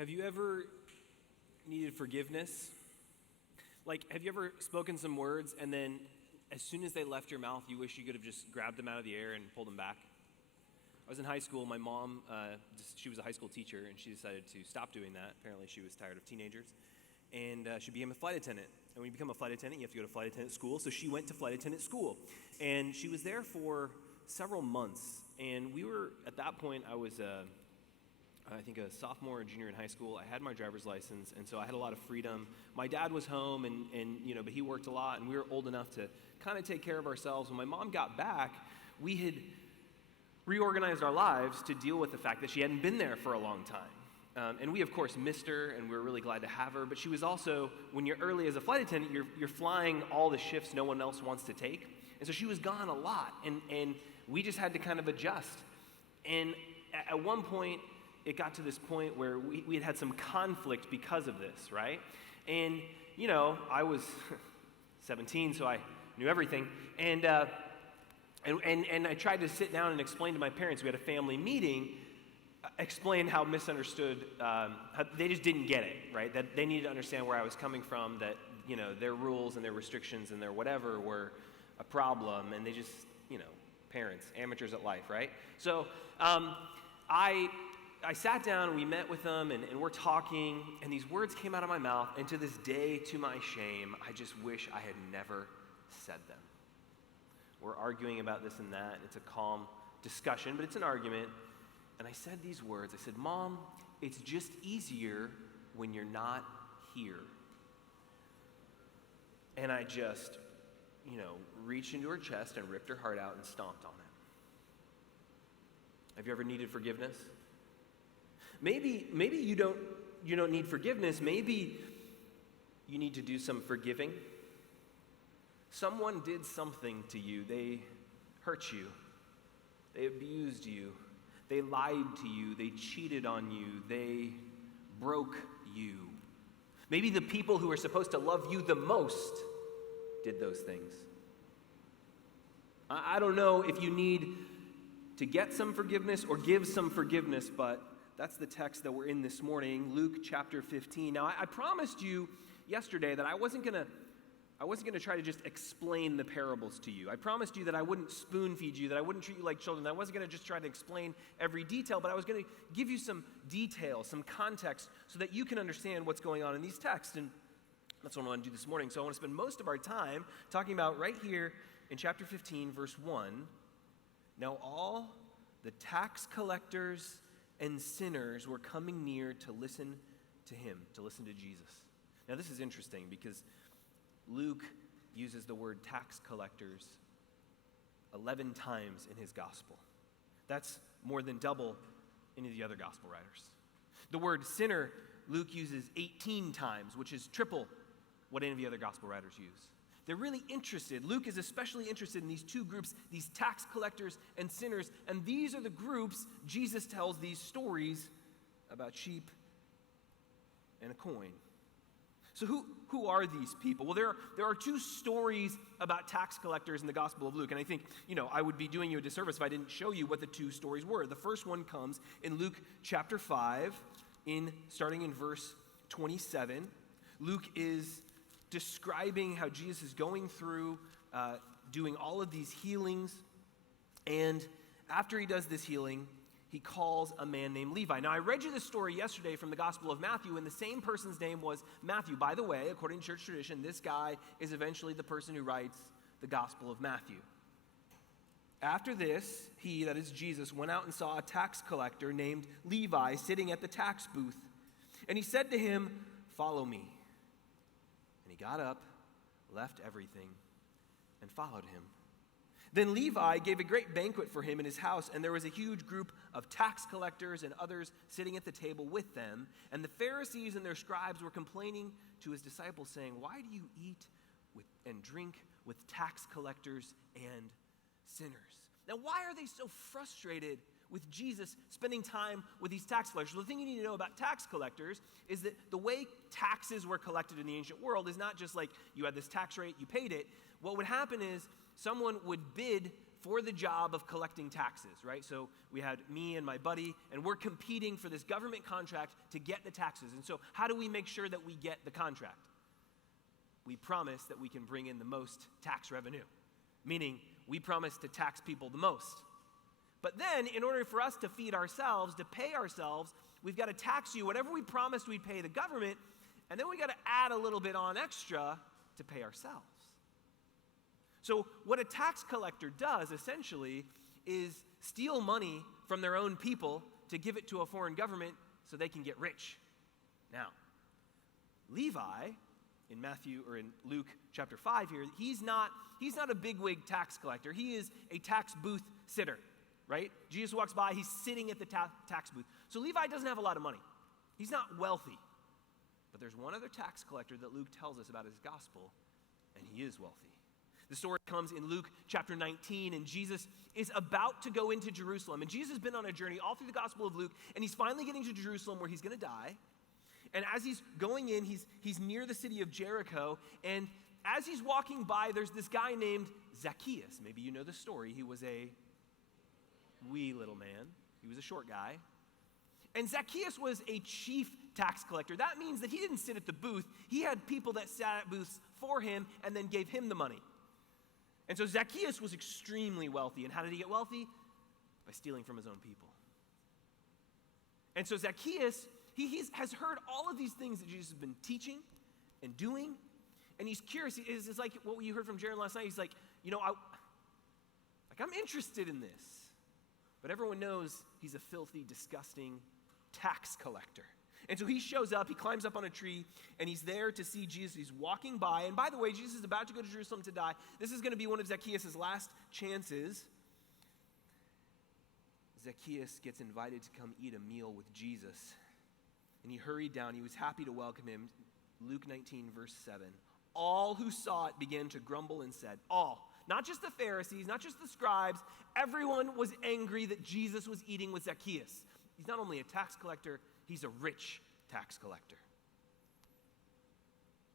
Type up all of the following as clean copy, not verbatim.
Have you ever needed forgiveness? Like, have you ever spoken some words and then as soon as they left your mouth, you wish you could have just grabbed them out of the air and pulled them back? I was in high school. My mom, she was a high school teacher, and she decided to stop doing that. Apparently, she was tired of teenagers. And she became a flight attendant. And when you become a flight attendant, you have to go to flight attendant school. So she went to flight attendant school. And she was there for several months. And we were, at that point, I was I think a sophomore or junior in high school. I had my driver's license, and so I had a lot of freedom. My dad was home, but he worked a lot, and we were old enough to kind of take care of ourselves. When my mom got back, we had reorganized our lives to deal with the fact that she hadn't been there for a long time. And we, of course, missed her, and we were really glad to have her. But she was also, when you're early as a flight attendant, you're flying all the shifts no one else wants to take. And so she was gone a lot, and we just had to kind of adjust. And at one point, it got to this point where we had some conflict because of this, right? And, I was 17, so I knew everything. And I tried to sit down and explain to my parents. We had a family meeting, explain how misunderstood, how they just didn't get it, right? That they needed to understand where I was coming from, that, their rules and their restrictions and their whatever were a problem, and they just, parents, amateurs at life, right? So I sat down and we met with them and we're talking, and these words came out of my mouth, and to this day, to my shame, I just wish I had never said them. We're arguing about this and that, and it's a calm discussion, but it's an argument. And I said these words. I said, "Mom, it's just easier when you're not here." And I just, reached into her chest and ripped her heart out and stomped on it. Have you ever needed forgiveness? Maybe you don't need forgiveness. Maybe you need to do some forgiving. Someone did something to you. They hurt you. They abused you. They lied to you. They cheated on you. They broke you. Maybe the people who are supposed to love you the most did those things. I don't know if you need to get some forgiveness or give some forgiveness, but that's the text that we're in this morning, Luke chapter 15. Now, I promised you yesterday that I wasn't going to try to just explain the parables to you. I promised you that I wouldn't spoon feed you, that I wouldn't treat you like children. I wasn't going to just try to explain every detail, but I was going to give you some detail, some context, so that you can understand what's going on in these texts. And that's what I want to do this morning. So I want to spend most of our time talking about right here in chapter 15, verse 1. Now all the tax collectors and sinners were coming near to listen to him, to listen to Jesus. Now this is interesting because Luke uses the word tax collectors 11 times in his gospel. That's more than double any of the other gospel writers. The word sinner, Luke uses 18 times, which is triple what any of the other gospel writers use. They're really interested. Luke is especially interested in these two groups, these tax collectors and sinners, and these are the groups Jesus tells these stories about sheep and a coin. So who are these people? Well, there are two stories about tax collectors in the Gospel of Luke, and I think, I would be doing you a disservice if I didn't show you what the two stories were. The first one comes in Luke chapter 5, starting in verse 27. Luke is describing how Jesus is going through doing all of these healings, and after he does this healing, he calls a man named Levi. Now, I read you this story yesterday from the Gospel of Matthew, and the same person's name was Matthew. By the way, according to church tradition, this guy is eventually the person who writes the Gospel of Matthew. After this, he, that is Jesus, went out and saw a tax collector named Levi sitting at the tax booth. And he said to him, "Follow me." And he got up, left everything, and followed him. Then Levi gave a great banquet for him in his house, and there was a huge group of tax collectors and others sitting at the table with them. And the Pharisees and their scribes were complaining to his disciples, saying, "Why do you eat and drink with tax collectors and sinners?" Now, why are they so frustrated with Jesus spending time with these tax collectors? Well, the thing you need to know about tax collectors is that the way taxes were collected in the ancient world is not just like you had this tax rate, you paid it. What would happen is someone would bid for the job of collecting taxes, right? So we had me and my buddy, and we're competing for this government contract to get the taxes. And so how do we make sure that we get the contract? We promise that we can bring in the most tax revenue, meaning we promise to tax people the most. But then, in order for us to feed ourselves, to pay ourselves, we've got to tax you whatever we promised we'd pay the government, and then we got to add a little bit on extra to pay ourselves. So what a tax collector does, essentially, is steal money from their own people to give it to a foreign government so they can get rich. Now, Levi, in Matthew or in Luke chapter 5 here, he's not a bigwig tax collector. He is a tax booth sitter, right? Jesus walks by, he's sitting at the tax booth. So Levi doesn't have a lot of money. He's not wealthy. But there's one other tax collector that Luke tells us about his gospel, and he is wealthy. The story comes in Luke chapter 19, and Jesus is about to go into Jerusalem. And Jesus has been on a journey all through the Gospel of Luke, and he's finally getting to Jerusalem where he's going to die. And as he's going in, he's near the city of Jericho, and as he's walking by, there's this guy named Zacchaeus. Maybe you know the story. He was a wee little man. He was a short guy. And Zacchaeus was a chief tax collector. That means that he didn't sit at the booth. He had people that sat at booths for him and then gave him the money. And so Zacchaeus was extremely wealthy. And how did he get wealthy? By stealing from his own people. And so Zacchaeus, he has heard all of these things that Jesus has been teaching and doing. And he's curious. It's like what you heard from Jared last night. He's like, I'm interested in this. But everyone knows he's a filthy, disgusting tax collector. And so he shows up, he climbs up on a tree, and he's there to see Jesus. He's walking by. And by the way, Jesus is about to go to Jerusalem to die. This is going to be one of Zacchaeus' last chances. Zacchaeus gets invited to come eat a meal with Jesus. And he hurried down. He was happy to welcome him. Luke 19, verse 7. All who saw it began to grumble and said, all, not just the Pharisees, not just the scribes, everyone was angry that Jesus was eating with Zacchaeus. He's not only a tax collector, he's a rich tax collector.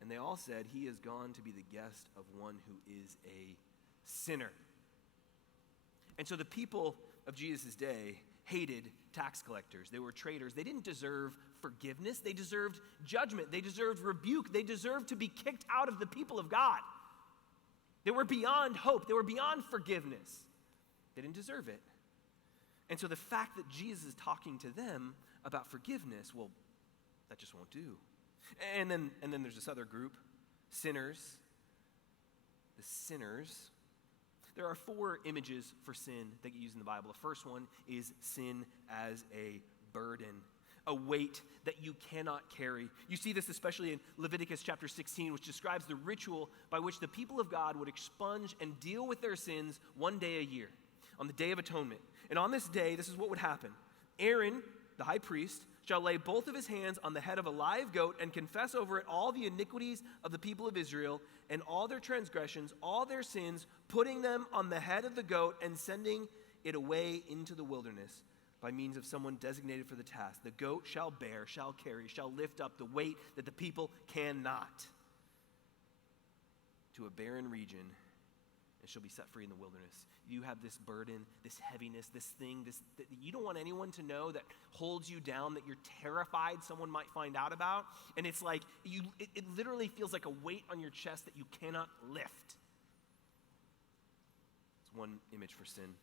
And they all said, he has gone to be the guest of one who is a sinner. And so the people of Jesus' day hated tax collectors. They were traitors. They didn't deserve forgiveness. They deserved judgment. They deserved rebuke. They deserved to be kicked out of the people of God. They were beyond hope. They were beyond forgiveness. They didn't deserve it. And so the fact that Jesus is talking to them about forgiveness, well, that just won't do. And then there's this other group, sinners. The sinners. There are 4 images for sin that get used in the Bible. The first one is sin as a burden, a weight that you cannot carry. You see this especially in Leviticus chapter 16, which describes the ritual by which the people of God would expunge and deal with their sins one day a year, on the Day of Atonement. And on this day, this is what would happen. Aaron, the high priest, shall lay both of his hands on the head of a live goat and confess over it all the iniquities of the people of Israel and all their transgressions, all their sins, putting them on the head of the goat and sending it away into the wilderness by means of someone designated for the task. The goat shall bear, shall carry, shall lift up the weight that the people cannot to a barren region, and shall be set free in the wilderness. You have this burden, this heaviness, this thing, that you don't want anyone to know, that holds you down, that you're terrified someone might find out about. And it's like, it literally feels like a weight on your chest that you cannot lift. It's one image for sin.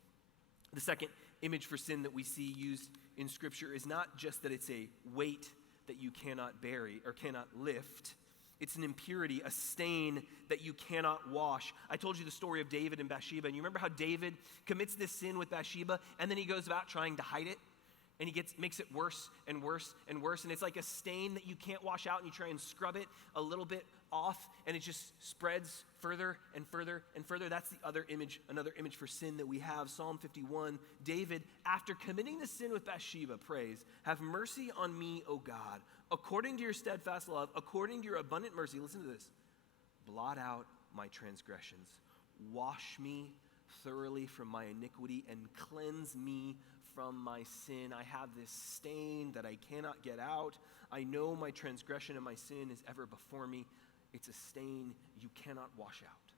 The second image for sin that we see used in Scripture is not just that it's a weight that you cannot bury or cannot lift. It's an impurity, a stain that you cannot wash. I told you the story of David and Bathsheba, and you remember how David commits this sin with Bathsheba, and then he goes about trying to hide it, and he makes it worse and worse and worse, and it's like a stain that you can't wash out, and you try and scrub it a little bit off, and it just spreads further and further and further. That's the other image, another image for sin that we have. Psalm 51, David, after committing the sin with Bathsheba, prays, "Have mercy on me, O God, according to your steadfast love, according to your abundant mercy." Listen to this. "Blot out my transgressions. Wash me thoroughly from my iniquity and cleanse me from my sin. I have this stain that I cannot get out. I know my transgression and my sin is ever before me." It's a stain you cannot wash out.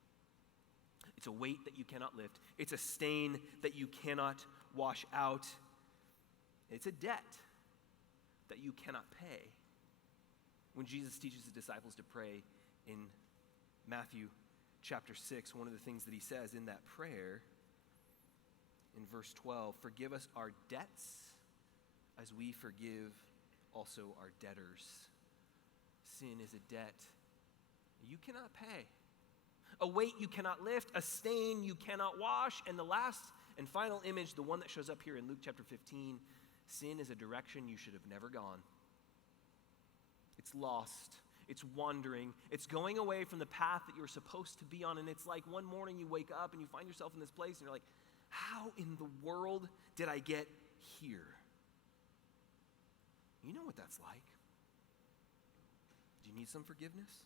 It's a weight that you cannot lift. It's a stain that you cannot wash out. It's a debt that you cannot pay. When Jesus teaches his disciples to pray in Matthew chapter 6, one of the things that he says in that prayer, in verse 12, forgive us our debts as we forgive also our debtors. Sin is a debt you cannot pay, a weight you cannot lift, a stain you cannot wash. And the last and final image, the one that shows up here in Luke chapter 15, sin is a direction you should have never gone. It's lost. It's wandering. It's going away from the path that you were supposed to be on. And it's like one morning you wake up and you find yourself in this place and you're like, how in the world did I get here? You know what that's like. Do you need some forgiveness?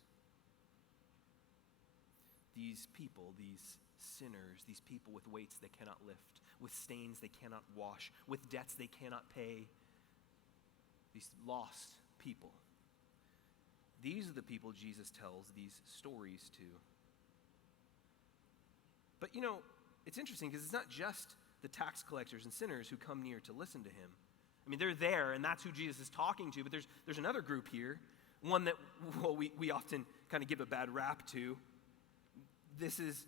These people, these sinners, these people with weights they cannot lift, with stains they cannot wash, with debts they cannot pay, these lost people. These are the people Jesus tells these stories to. But you know, it's interesting because it's not just the tax collectors and sinners who come near to listen to him. I mean, they're there, and that's who Jesus is talking to, but there's another group here, one that we often kind of give a bad rap to. This is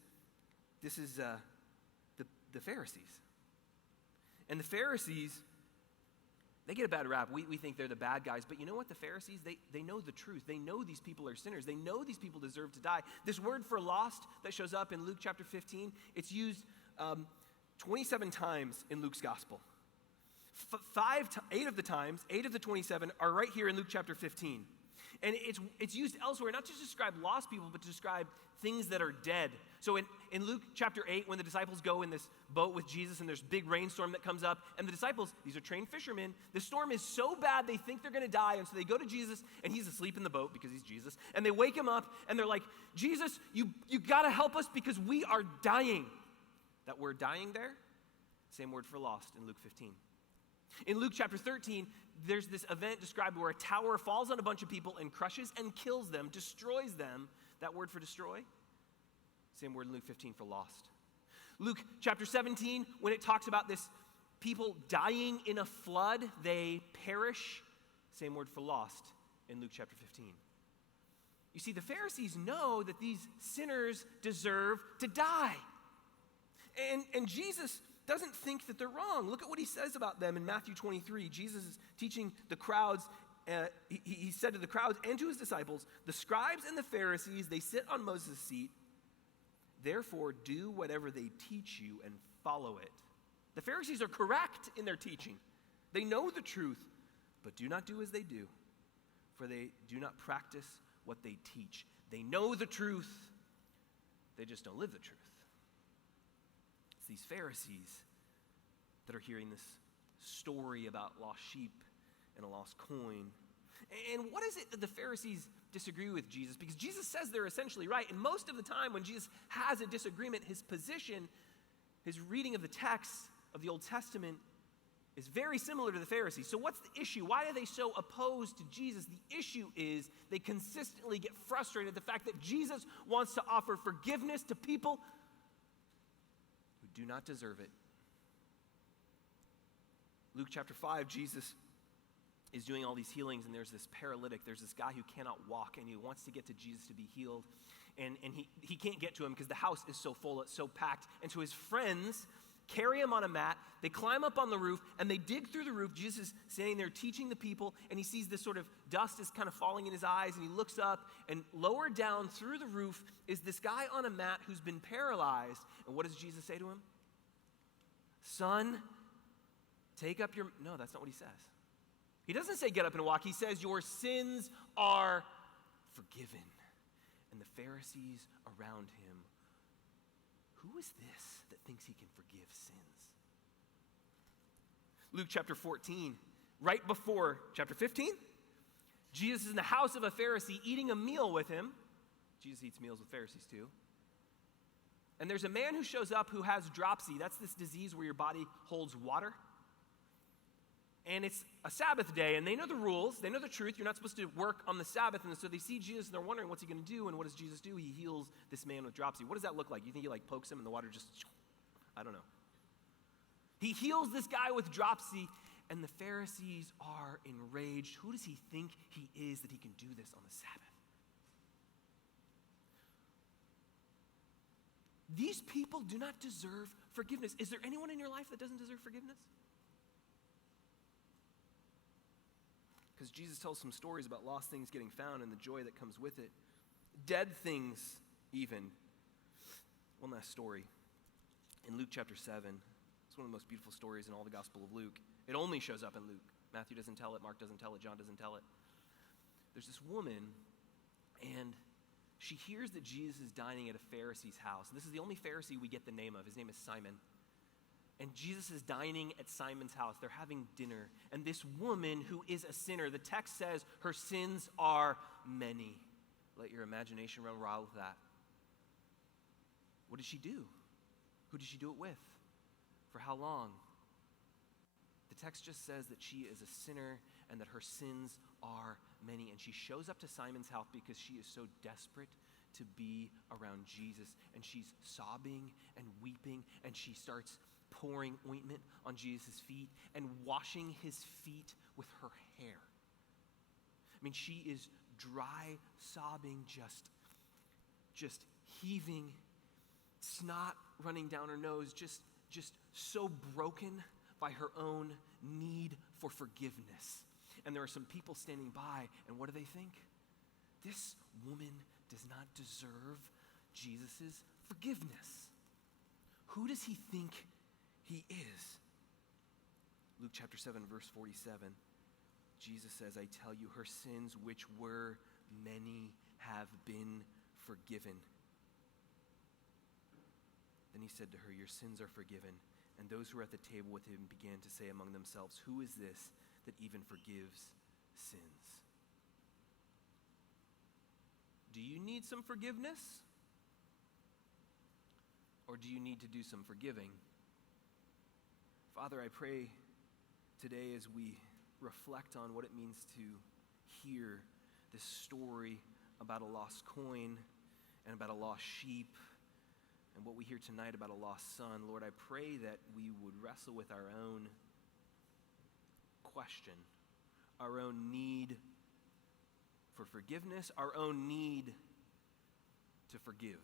the Pharisees. And the Pharisees, they get a bad rap. We think they're the bad guys, but you know what? The Pharisees, they know the truth. They know these people are sinners. They know these people deserve to die. This word for lost that shows up in Luke chapter 15, it's used 27 times in Luke's gospel. 8 of the 27 are right here in Luke chapter 15. And it's used elsewhere, not just to describe lost people, but to describe things that are dead. So in Luke chapter 8, when the disciples go in this boat with Jesus and there's a big rainstorm that comes up, and the disciples, these are trained fishermen, the storm is so bad they think they're going to die, and so they go to Jesus, and he's asleep in the boat because he's Jesus, and they wake him up, and they're like, Jesus, you got to help us because we are dying. That word dying there, same word for lost in Luke 15. In Luke chapter 13, there's this event described where a tower falls on a bunch of people and crushes and kills them, destroys them. That word for destroy, same word in Luke 15 for lost. Luke chapter 17, when it talks about this people dying in a flood, they perish, same word for lost in Luke chapter 15. You see, the Pharisees know that these sinners deserve to die. And Jesus doesn't think that they're wrong. Look at what he says about them in Matthew 23. Jesus is teaching the crowds. He said to the crowds and to his disciples, the scribes and the Pharisees, they sit on Moses' seat. Therefore, do whatever they teach you and follow it. The Pharisees are correct in their teaching. They know the truth, but do not do as they do, for they do not practice what they teach. They know the truth, they just don't live the truth. It's these Pharisees that are hearing this story about lost sheep and a lost coin. And what is it that the Pharisees disagree with Jesus? Because Jesus says they're essentially right. And most of the time when Jesus has a disagreement, his position, his reading of the text of the Old Testament is very similar to the Pharisees. So what's the issue? Why are they so opposed to Jesus? The issue is they consistently get frustrated at the fact that Jesus wants to offer forgiveness to people who do not deserve it. Luke chapter 5, Jesus is doing all these healings, and there's this paralytic, there's this guy who cannot walk, and he wants to get to Jesus to be healed, and he can't get to him because the house is so full, it's so packed, and so his friends carry him on a mat, they climb up on the roof, and they dig through the roof. Jesus is standing there teaching the people, and he sees this sort of dust is kind of falling in his eyes, and he looks up, and lower down through the roof is this guy on a mat who's been paralyzed, and what does Jesus say to him? Son, take up your... No, that's not what he says. He doesn't say get up and walk. He says your sins are forgiven. And the Pharisees around him, who is this that thinks he can forgive sins? Luke chapter 14, right before chapter 15, Jesus is in the house of a Pharisee eating a meal with him. Jesus eats meals with Pharisees too. And there's a man who shows up who has dropsy. That's this disease where your body holds water. And it's a Sabbath day, and they know the rules. They know the truth. You're not supposed to work on the Sabbath. And so they see Jesus, and they're wondering, what's he going to do? And what does Jesus do? He heals this man with dropsy. What does that look like? You think he pokes him and the water just, I don't know. He heals this guy with dropsy, and the Pharisees are enraged. Who does he think he is that he can do this on the Sabbath? These people do not deserve forgiveness. Is there anyone in your life that doesn't deserve forgiveness? Because Jesus tells some stories about lost things getting found and the joy that comes with it. Dead things, even. One last story. In Luke chapter 7, it's one of the most beautiful stories in all the Gospel of Luke. It only shows up in Luke. Matthew doesn't tell it, Mark doesn't tell it, John doesn't tell it. There's this woman, and she hears that Jesus is dining at a Pharisee's house. This is the only Pharisee we get the name of. His name is Simon. And Jesus is dining at Simon's house. They're having dinner. And this woman who is a sinner, the text says her sins are many. Let your imagination run wild with that. What did she do? Who did she do it with? For how long? The text just says that she is a sinner and that her sins are many. And she shows up to Simon's house because she is so desperate to be around Jesus. And she's sobbing and weeping, and she starts pouring ointment on Jesus' feet and washing his feet with her hair. I mean, she is dry, sobbing, just heaving, snot running down her nose, just so broken by her own need for forgiveness. And there are some people standing by, and what do they think? This woman does not deserve Jesus' forgiveness. Who does he think he is? Luke chapter 7, verse 47. Jesus says, I tell you, her sins, which were many, have been forgiven. Then he said to her, your sins are forgiven. And those who were at the table with him began to say among themselves, who is this that even forgives sins? Do you need some forgiveness? Or do you need to do some forgiving? Father, I pray today as we reflect on what it means to hear this story about a lost coin and about a lost sheep and what we hear tonight about a lost son, Lord, I pray that we would wrestle with our own question, our own need for forgiveness, our own need to forgive.